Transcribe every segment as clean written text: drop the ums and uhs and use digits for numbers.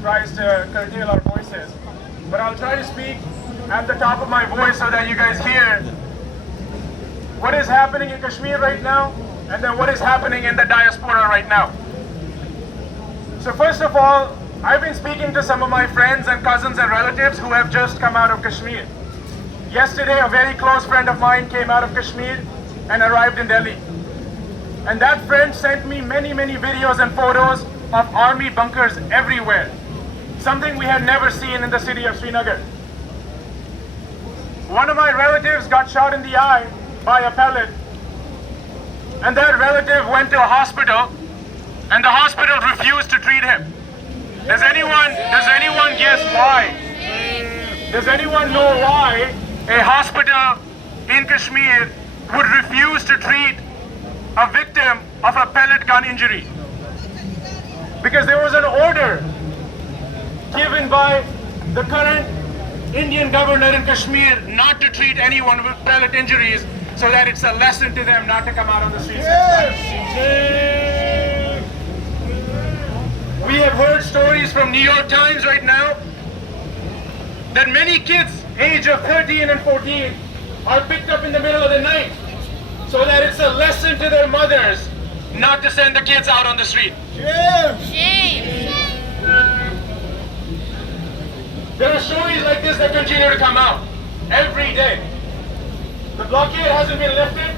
tries to curtail our voices. But I'll try to speak at the top of my voice so that you guys hear what is happening in Kashmir right now, and then what is happening in the diaspora right now. So first of all, I've been speaking to some of my friends and cousins and relatives who have just come out of Kashmir. Yesterday, a very close friend of mine came out of Kashmir and arrived in Delhi. And that friend sent me many videos and photos of army bunkers everywhere. Something we had never seen in the city of Srinagar. One of my relatives got shot in the eye by a pellet, and that relative went to a hospital, and the hospital refused to treat him. Does anyone guess why? Does anyone know why a hospital in Kashmir would refuse to treat a victim of a pellet gun injury? Because there was an order given by the current Indian governor in Kashmir not to treat anyone with pellet injuries, so that it's a lesson to them not to come out on the streets. We have heard stories from New York Times right now that many kids age of 13 and 14 are picked up in the middle of the night, so that it's a lesson to their mothers not to send the kids out on the street. Shame. There are stories like this that continue to come out every day. The blockade hasn't been lifted.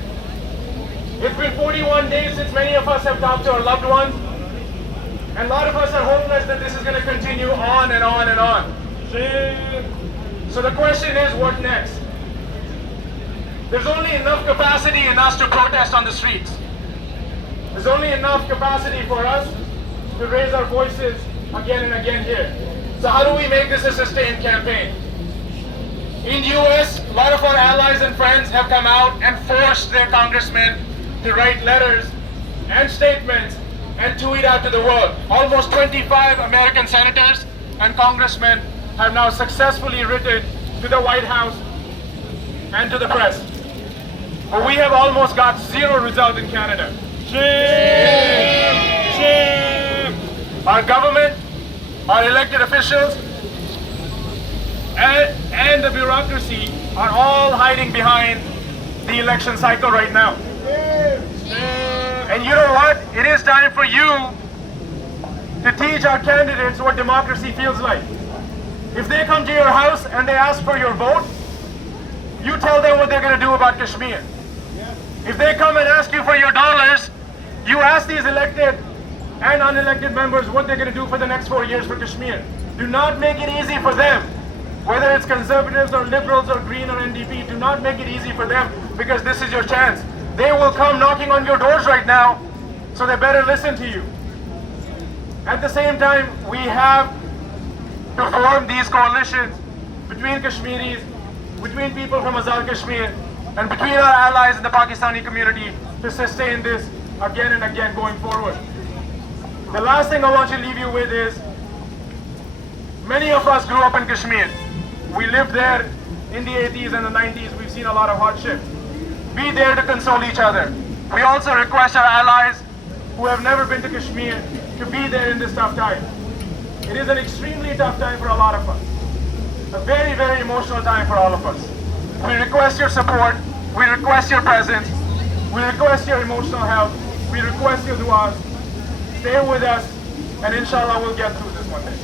It's been 41 days since many of us have talked to our loved ones. And a lot of us are hopeless that this is going to continue on and on and on. So the question is, what next? There's only enough capacity in us to protest on the streets. There's only enough capacity for us to raise our voices again and again here. So how do we make this a sustained campaign? In US, a lot of our allies and friends have come out and forced their congressmen to write letters and statements and tweet out to the world. Almost 25 American senators and congressmen have now successfully written to the White House and to the press. But we have almost got zero result in Canada. Our government, our elected officials, and the bureaucracy are all hiding behind the election cycle right now. And you know what? It is time for you to teach our candidates what democracy feels like. If they come to your house and they ask for your vote, you tell them what they're going to do about Kashmir. If they come and ask you for your dollars, you ask these elected and unelected members what they're going to do for the next 4 years for Kashmir. Do not make it easy for them. Whether it's conservatives or liberals or Green or NDP, do not make it easy for them, because this is your chance. They will come knocking on your doors right now, so they better listen to you. At the same time, we have to form these coalitions between Kashmiris, between people from Azad Kashmir, and between our allies in the Pakistani community to sustain this again and again going forward. The last thing I want to leave you with is, many of us grew up in Kashmir. We lived there in the 80s and the 90s. We've seen a lot of hardship. Be there to console each other. We also request our allies who have never been to Kashmir to be there in this tough time. It is an extremely tough time for a lot of us. A very emotional time for all of us. We request your support. We request your presence. We request your emotional help. We request your du'as. Stay with us, and inshallah we'll get through this one day.